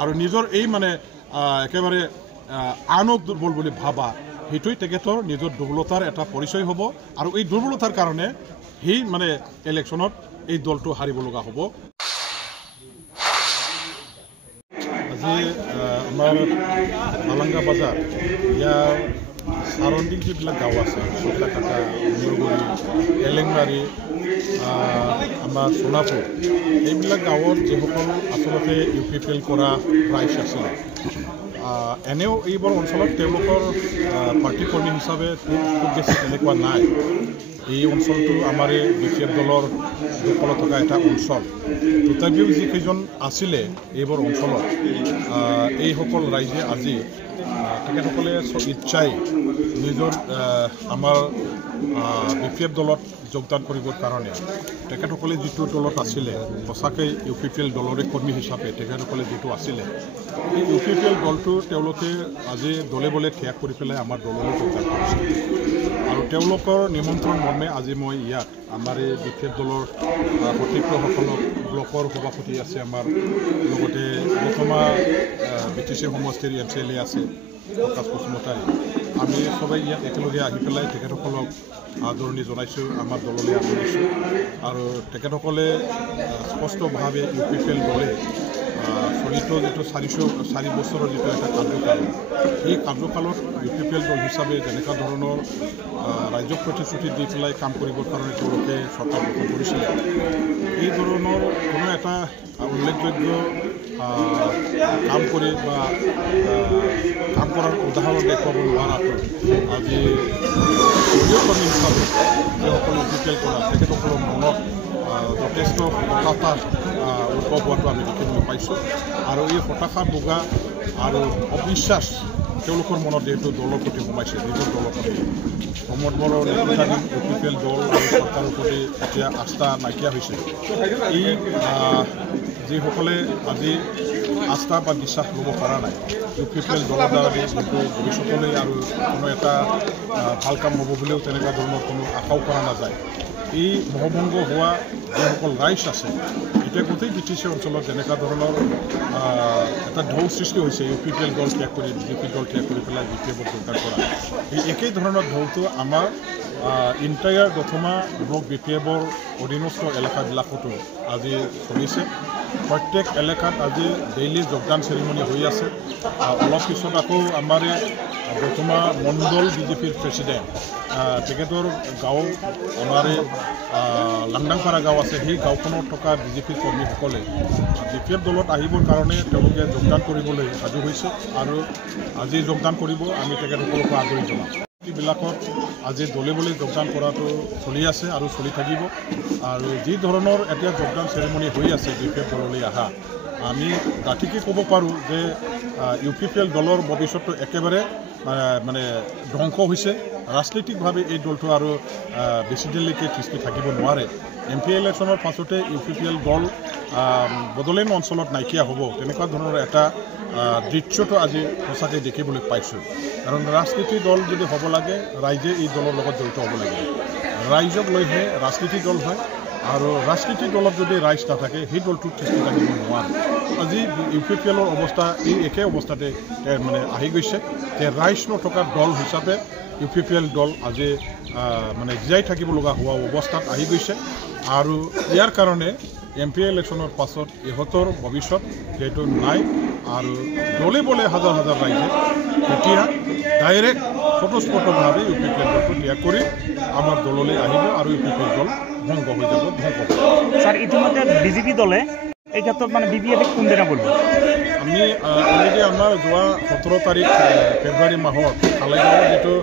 আৰু নিজৰ এই মানে একেবাৰে আনক দুৰ্বল বুলি ভাবা সেইটোই তেখেতৰ নিজৰ দুৰ্বলতাৰ এটা পৰিচয় হ'ব আৰু এই দুৰ্বলতাৰ কাৰণে সেই মানে ইলেকশ্যনত এই দলটো হাৰিব লগা হ'ব আজি আমাৰ মালাংগা বাজাৰ ইয়াৰ সাৰণ্ডিক যিবিলাক গাঁও আছে চোলাকাটা মুৰগুৰি এলেংবাৰী আমাৰ সোণাপুৰ এইবিলাক গাঁৱত যিসকল আচলতে UPPL কৰা ৰাইজ আছিলে এনেও এইবোৰ অঞ্চলত তেওঁলোকৰ পাৰ্টি কৰ্মী হিচাপে খুব বেছি তেনেকুৱা নাই এই অঞ্চলটো আমাৰ BPF দলৰ দখলত থকা এটা অঞ্চল তথাপিও যিকেইজন আছিলে এইবোৰ অঞ্চলত এইসকল ৰাইজে আজি তেখেতসকলে ইচ্ছাই নিজৰ আমাৰ BPF দলত যোগদান কৰিবৰ কাৰণে তেখেতসকলে যিটো দলত আছিলে সঁচাকৈ UPPL দলৰে কৰ্মী হিচাপে তেখেতসকলে যিটো আছিলে এই UPPL দলটো তেওঁলোকে আজি দলে বলে ত্যাগ কৰি পেলাই আমাৰ দললৈ যোগদান কৰিছে আৰু তেওঁলোকৰ নিমন্ত্ৰণ মৰ্মে আজি মই ইয়াত আমাৰ এই BPF দলৰ সতীৰ্থসকলক ব্লকৰ সভাপতি আছে আমাৰ লগতে বৰ্তমান BTC সমষ্টিৰ MCLA আছে প্ৰকাশ বসুমতাৰী আমি সবাই ইয়াত একেলগে আহি পেলাই তেখেতসকলক আদৰণি জনাইছোঁ আমাৰ দললৈ আদৰিছোঁ আৰু তেখেতসকলে স্পষ্টভাৱে UPPL দলে চলিত যিটো 4 বছৰৰ যিটো এটা কাৰ্যকাল এই কাৰ্যকালত UPPL দল হিচাপে যেনেকুৱা ধৰণৰ ৰাজ্যক প্ৰতিশ্ৰুতি দি পেলাই কাম কৰিবৰ কাৰণে তেওঁলোকে চৰকাৰ গঠন কৰিছিলে এই ধৰণৰ কোনো এটা উল্লেখযোগ্য কাম কৰি বা কাম কৰাৰ উদাহৰণ দেখুৱাব নোৱাৰাটো আজি দলীয় কৰ্মী হিচাপে যিসকলে UPPL কৰা তেখেতসকলৰ মনত যথেষ্ট হতাশা উদ্ভৱ হোৱাটো আমি দেখিবলৈ পাইছোঁ আৰু এই হতাশা ভোগা আৰু অবিশ্বাস তেওঁলোকৰ মনত যিহেতু দলৰ প্ৰতি সোমাইছে নিজৰ দলৰ প্ৰতি প্ৰমোদ বড়োৰ নেতৃত্বাধীন UPPL দল আৰু চৰকাৰৰ প্ৰতি এতিয়া আস্থা নাইকিয়া হৈছে এই যিসকলে আজি আস্থা বা বিশ্বাস ল'ব পৰা নাই UPPL দলৰ দ্বাৰা যিটো ভৱিষ্যতলৈ আৰু কোনো এটা ভাল কাম হ'ব বুলিও তেনেকুৱা ধৰণৰ কোনো আশাও কৰা নাযায় এই মহভংগ হোৱা যিসকল ৰাইজ আছে এতিয়া গোটেই BTC অঞ্চলত যেনেকুৱা ধৰণৰ এটা ঢৌ সৃষ্টি হৈছে UPPL দল ত্যাগ কৰি BJP দল ত্যাগ কৰি পেলাই BPFত যোগদান কৰা এই একেই ধৰণৰ ঢৌটো আমাৰ ইণ্টায়াৰ দথমা ব্লক BPFৰ অধীনস্থ এলেকাবিলাকতো আজি চলিছে প্ৰত্যেক এলেকাত আজি ডেইলি যোগদান চেৰিমনি হৈ আছে অলপ পিছত আকৌ আমাৰ দথমা মণ্ডল BJPৰ প্ৰেচিডেণ্ট তেখেতৰ গাঁও আমাৰ লাংডাংপাৰা গাঁও আছে সেই গাঁওখনত থকা BJPৰ কৰ্মীসকলে BPF দলত আহিবৰ কাৰণে তেওঁলোকে যোগদান কৰিবলৈ সাজু হৈছে আৰু আজি যোগদান কৰিব আমি তেখেতসকলক আদৰি জনাম বিলাকত আজি দলে বলে যোগদান কৰাটো চলি আছে আৰু চলি থাকিব আৰু যি ধৰণৰ এতিয়া যোগদান চেৰিমনি হৈ আছে BPF দললৈ অহা আমি দাঁতিকে ক'ব পাৰোঁ যে UPPL দলৰ ভৱিষ্যতটো একেবাৰে মানে ধ্বংস হৈছে ৰাজনৈতিকভাৱে এই দলটো আৰু বেছি দিনলৈকে থিষ্টি থাকিব নোৱাৰে MP ইলেকশ্যনৰ পাছতে UPPL দল বড়োলেণ্ড অঞ্চলত নাইকিয়া হ'ব তেনেকুৱা ধৰণৰ এটা দৃশ্যটো আজি সঁচাকৈ দেখিবলৈ পাইছোঁ কাৰণ ৰাজনীতি দল যদি হ'ব লাগে ৰাইজে এই দলৰ লগত জড়িত হ'ব লাগে ৰাইজক লৈহে ৰাজনীতি দল হয় আৰু ৰাজনীতি দলত যদি ৰাইজ নাথাকে সেই দলটোত থিষ্টি থাকিব নোৱাৰে আজি UPPLৰ অৱস্থা এই একে অৱস্থাতে মানে আহি গৈছে যে ৰাইজ নথকা দল হিচাপে UPPL দল আজি মানে জীয়াই থাকিব লগা হোৱা অৱস্থাত আহি গৈছে আৰু ইয়াৰ কাৰণে MP ইলেকশ্যনৰ পাছত ইহঁতৰ ভৱিষ্যত যিহেতু নাই আৰু দলে বলে হাজাৰ হাজাৰ ৰাইজে এতিয়া ডাইৰেক্ট স্বতঃস্ফূৰ্তভাৱে UPPL দলটো ত্যাগ কৰি আমাৰ দললৈ আহিব আৰু UPPL দল ধ্বংস হৈ যাব ধ্বংস হ'ব স্যাৰ ইতিমধ্যে BJP দলে এই ক্ষেত্ৰত মানে BPF কোনদিনা কৰিব আমি অলৰেডি আমাৰ যোৱা 17 তাৰিখ ফেব্ৰুৱাৰী মাহত কালাইগাঁৱত যিটো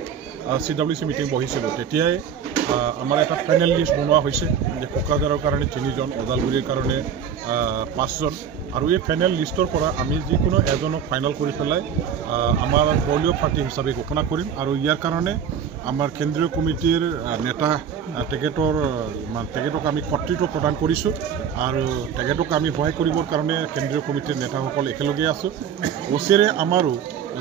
CWC মিটিং বহিছিলোঁ তেতিয়াই আমাৰ এটা ফাইনেল লিষ্ট বনোৱা হৈছে যে কোকৰাঝাৰৰ কাৰণে 3 জন ওদালগুৰিৰ কাৰণে 5 জন আৰু এই ফাইনেল লিষ্টৰ পৰা আমি যিকোনো এজনক ফাইনেল কৰি পেলাই আমাৰ দলীয় পাৰ্টি হিচাপে ঘোষণা কৰিম আৰু ইয়াৰ কাৰণে আমাৰ কেন্দ্ৰীয় কমিটিৰ নেতা তেখেতক আমি কৰ্তৃত্ব প্ৰদান কৰিছোঁ আৰু তেখেতক আমি সহায় কৰিবৰ কাৰণে কেন্দ্ৰীয় কমিটিৰ নেতাসকল একেলগে আছোঁ ওচৰে আমাৰো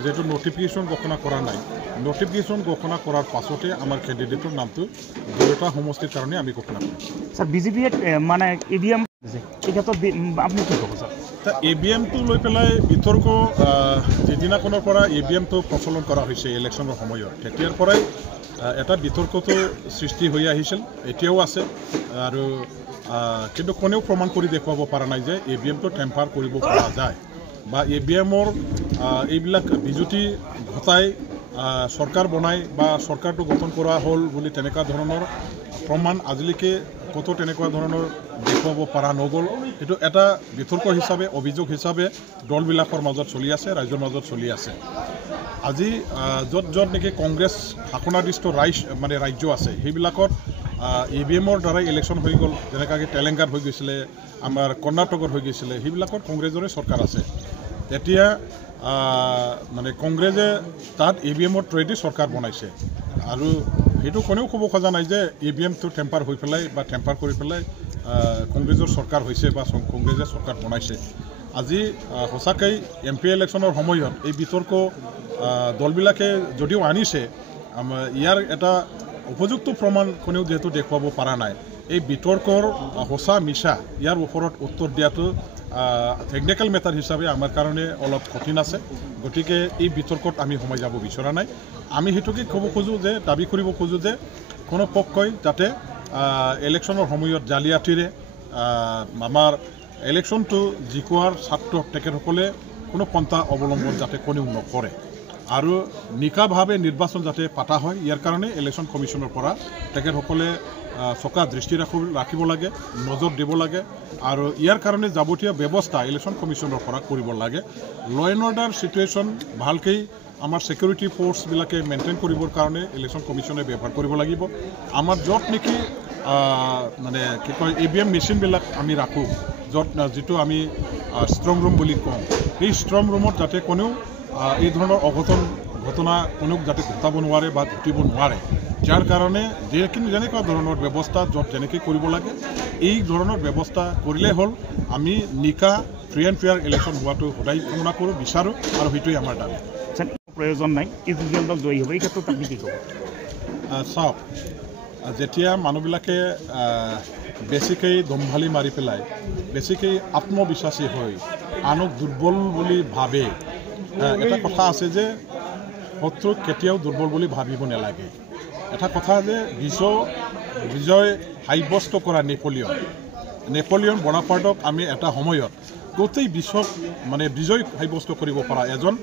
যেটো নটিফিকেশন ঘোষণা কৰা নাই নটিফিকেশন ঘোষণা কৰাৰ পাছতে আমাৰ ক্যান্ডিডেটৰ নামটো দুটা সমষ্টিৰ কাৰণে আমি ঘোষণা কৰিম স্যাৰ বিজেপি মানে ইভিএম এই ক্ষেত্ৰত আপনি কি ক'ব স্যাৰ EVM-টো লৈ পেলাই বিতৰ্ক যেদিনাখনৰ পৰা EVM-টো প্ৰচলন কৰা হৈছে ইলেকশ্যনৰ সময়ত তেতিয়াৰ পৰাই এটা বিতৰ্কটো সৃষ্টি হৈ আহিছিল এতিয়াও আছে আৰু কিন্তু কোনেও প্ৰমাণ কৰি দেখুৱাব পৰা নাই যে EVM-টো টেম্পাৰ কৰিব পৰা যায় বা EVM-ৰ এইবিলাক বিজুতি ঘটাই চৰকাৰ বনাই বা চৰকাৰটো গঠন কৰা হ'ল বুলি তেনেকুৱা ধৰণৰ প্ৰমাণ আজিলৈকে কত তেনেকুৱা ধৰণৰ দেখুৱাব পৰা নগ'ল এইটো এটা বিতৰ্ক হিচাপে অভিযোগ হিচাপে দলবিলাকৰ মাজত চলি আছে ৰাজ্যৰ মাজত চলি আছে আজি য'ত য'ত নেকি কংগ্ৰেছ শাসনাধিষ্ঠ ৰাজ্য আছে সেইবিলাকত EVM-ৰ দ্বাৰাই ইলেকশ্যন হৈ গ'ল যেনেকৈ তেলেংগানাত হৈ গৈছিলে আমাৰ কৰ্ণাটকত হৈ গৈছিলে সেইবিলাকত কংগ্ৰেছৰে চৰকাৰ আছে তেতিয়া মানে কংগ্ৰেছে তাত EVM-ৰ থ্ৰুৱেদি চৰকাৰ বনাইছে আৰু সেইটো কোনেও ক'ব খোজা নাই যে EVM-টো টেম্পাৰ হৈ পেলাই বা টেম্পাৰ কৰি পেলাই কংগ্ৰেছৰ চৰকাৰ হৈছে বা কংগ্ৰেছে চৰকাৰ বনাইছে আজি সঁচাকৈ MP ইলেকশ্যনৰ সময়ত এই বিতৰ্ক দলবিলাকে যদিও আনিছে ইয়াৰ এটা উপযুক্ত প্ৰমাণ কোনেও যেহেতু দেখুৱাব পৰা নাই এই বিতৰ্কৰ সঁচা মিছা ইয়াৰ ওপৰত উত্তৰ দিয়াটো টেকনিক্যাল মেটাৰ হিচাপে আমাৰ কাৰণে অলপ কঠিন আছে গতিকে এই বিতৰ্কত আমি সোমাই যাব বিচৰা নাই আমি হেতুকে ক'ব খোজো যে দাবী কৰিব খোজো যে কোনো পক্ষই যাতে ইলেকশ্যনৰ সময়ত জালিয়াতিৰে আমাৰ ইলেকশ্যনটো জিকোৱাৰ ছাত্ৰক তেখেতসকলে কোনো পন্থা অৱলম্বন যাতে কোনেও নকৰে আৰু নিকাভাৱে নিৰ্বাচন যাতে পাতা হয় ইয়াৰ কাৰণে ইলেকশ্যন কমিশ্যনৰ পৰা তেখেতসকলে চকা দৃষ্টি ৰাখিব লাগে নজৰ দিব লাগে আৰু ইয়াৰ কাৰণে যাৱতীয় ব্যৱস্থা ইলেকশ্যন কমিশ্যনৰ পৰা কৰিব লাগে ল এণ্ড অৰ্ডাৰ চিটুৱেশ্যন ভালকৈ আমাৰ সিকিউৰিটি ফোৰ্সবিলাকে মেইনটেইন কৰিবৰ কাৰণে ইলেকশ্যন কমিশ্যনে ব্যৱহাৰ কৰিব লাগিব আমাৰ য'ত নেকি মানে কি কয় EVM মেচিনবিলাক আমি ৰাখোঁ য'ত যিটো আমি ষ্ট্ৰং ৰুম বুলি কওঁ সেই ষ্ট্ৰং ৰুমত যাতে কোনেও এই ধৰণৰ ঘটনা কোনেও যাতে ঘটাব নোৱাৰে বা ঘটিব নোৱাৰে যাৰ কাৰণে যেনেকুৱা ধৰণৰ ব্যৱস্থা য'ত যেনেকৈ কৰিব লাগে এই ধৰণৰ ব্যৱস্থা কৰিলে হ'ল আমি নিকা ফ্ৰী এণ্ড ফেয়াৰ ইলেকশ্যন হোৱাটো সদায় কামনা কৰোঁ বিচাৰোঁ আৰু সেইটোৱেই আমাৰ দাবী প্ৰয়োজন নাই ইজুজিয়েল দল জয়ী হ'ব এই ক্ষেত্ৰত আপুনি কি ক'ব চাওক যেতিয়া মানুহবিলাকে বেছিকৈ দম্ভালি মাৰি পেলাই বেছিকৈ আত্মবিশ্বাসী হৈ আনক দুৰ্বল বুলি ভাবে এটা কথা আছে যে শত্ৰুক কেতিয়াও দুৰ্বল বুলি ভাবিব নালাগে এটা কথা যে বিজয় সাব্যস্ত কৰা নেপোলিয়ন বনাপাৰ্টক আমি এটা সময়ত গোটেই বিশ্বক মানে বিজয় সাব্যস্ত কৰিব পৰা এজন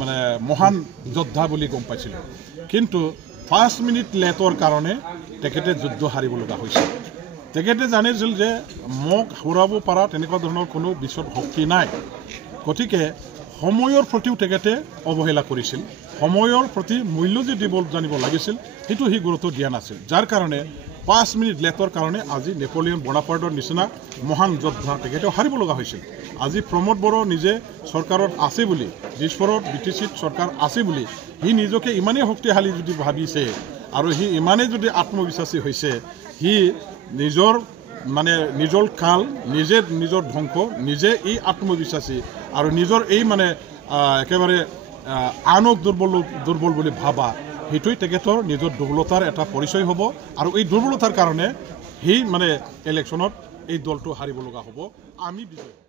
মানে মহান যোদ্ধা বুলি গম পাইছিলোঁ কিন্তু 5 মিনিট লেটৰ কাৰণে তেখেতে যুদ্ধ হাৰিব লগা হৈছিল তেখেতে জানিছিল যে মোক হৰাব পৰা তেনেকুৱা ধৰণৰ কোনো বিশ্বত শক্তি নাই গতিকে সময়ৰ প্ৰতিও তেখেতে অৱহেলা কৰিছিল সময়ৰ প্ৰতি মূল্য যে দিব জানিব লাগিছিল সেইটো সি গুৰুত্ব দিয়া নাছিল যাৰ কাৰণে 5 মিনিট লেটৰ কাৰণে আজি নেপোলিয়ন বনাপাৰ্টৰ নিচিনা মহান যোদ্ধা তেখেতে হাৰিব লগা হৈছিল আজি প্ৰমোদ বড়ো নিজে চৰকাৰত আছে বুলি দিছপুৰত BTCত চৰকাৰ আছে বুলি সি নিজকে ইমানেই শক্তিশালী যদি ভাবিছে আৰু সি ইমানেই যদি আত্মবিশ্বাসী হৈছে সি নিজৰ কাল নিজৰ ধ্বংস নিজে এই আত্মবিশ্বাসী আৰু নিজৰ এই মানে একেবাৰে আনক দুৰ্বল বুলি ভাবা সেইটোই তেখেতৰ নিজৰ দুৰ্বলতাৰ এটা পৰিচয় হ'ব আৰু এই দুৰ্বলতাৰ কাৰণে সি মানে ইলেকশ্যনত এই দলটো হাৰিব লগা হ'ব আমি বিজয়